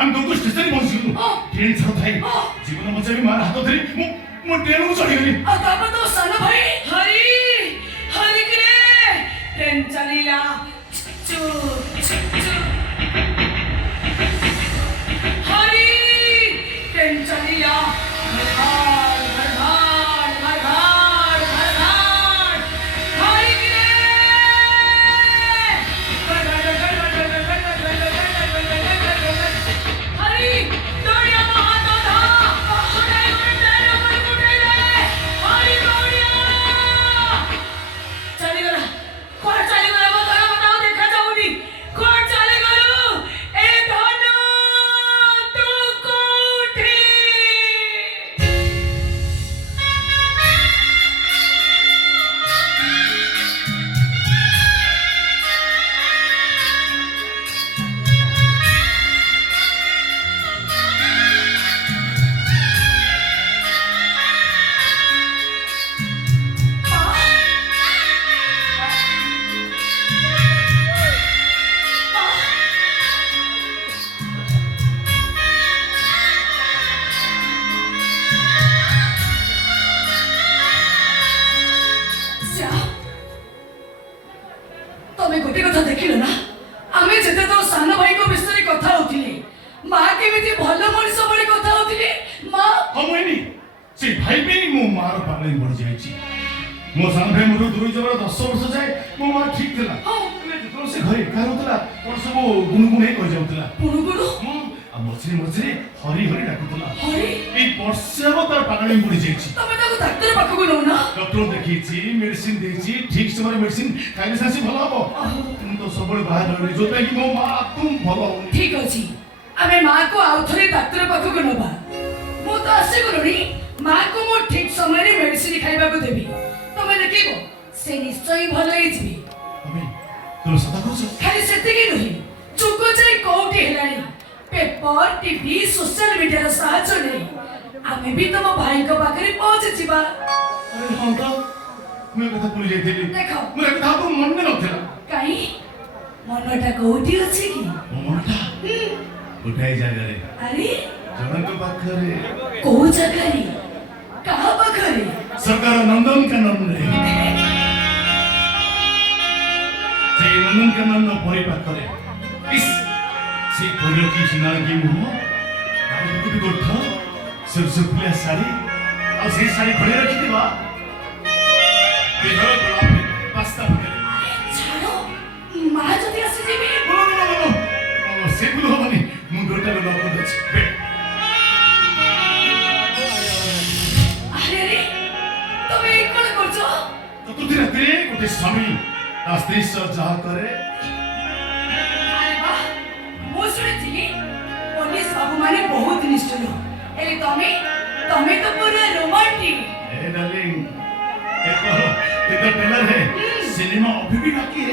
हम दोनों station पहुंचलु train छाई जीवन बचाई मार हाथ धरी मो ट्रेन को चढ़ी गली तब तो सन भाई हरी हरी करे ट्रेन चलीला चू हरी ट्रेन चलीला मो सान भाई मोर दूर जबर 10 वर्ष जाए मो मां ठीक थिला जो से घरे कार होतला और सब गुनगुने कह जाउतला गुनगुनो आ मछरी हरी हरी डाकुतला हरी ए वर्षे हो तार पागले मुड़ी जाईची तमे ताको डाक्टर पाखको नो ना डॉक्टर देखिची मेडिसिन देची ठीक समय मेडिसिन खाइले सासी भलो हबो तुम तो सबले बाहर रही जोता कि मो मां तुम भलो ठीक अछि आमे मां को आउथरे डाक्टर पाखको नबा मो तो आसे गलोनी मां को मो ठीक समय रे मेडिसिन खाइबा को देबी तमे देखिबो से निश्चय भलो हेजबी अबे तुम सदा कहछ खाली सेते के नही चुको जाई कोठी हेलानी पेपर टीवी सोशल मीडिया रा साहाय्य नै आमे भी तम भाई को पाखरे पहुंच जिबा अरे हां तो मैं कथा भूल जाइथिली देखो मैं कथा तो मन में नथिला काई मनटा कोठी अछि की मनटा उठाई जागा रे अरे जनक पाखरे को जगह रे कहां पाखरे सरकार नंदन कानन रे से नंदन कानन न परि पाखरे इस से कोलो की सिना की मुह आरो कुटी गोठा सरसुफिया साड़ी और से साड़ी खड़े रखी देबा बेधर गला पे पास्ता पके छाड़ो मां जदी आसी जेबी नो से कुलो हबनी मुंडटा लो को दछ अरे रे तमे कोन करछो तो तू तेरे तेरे कोते स्वामी स्त्री से जहा करे अरे वाह मो सुनिछि पुलिस बाबू माने बहुत निष्ठुर एले तमे तो पूरा रोमांटिक ए डार्लिंग ये तो ट्रेलर है सिनेमा अभी भी बाकी है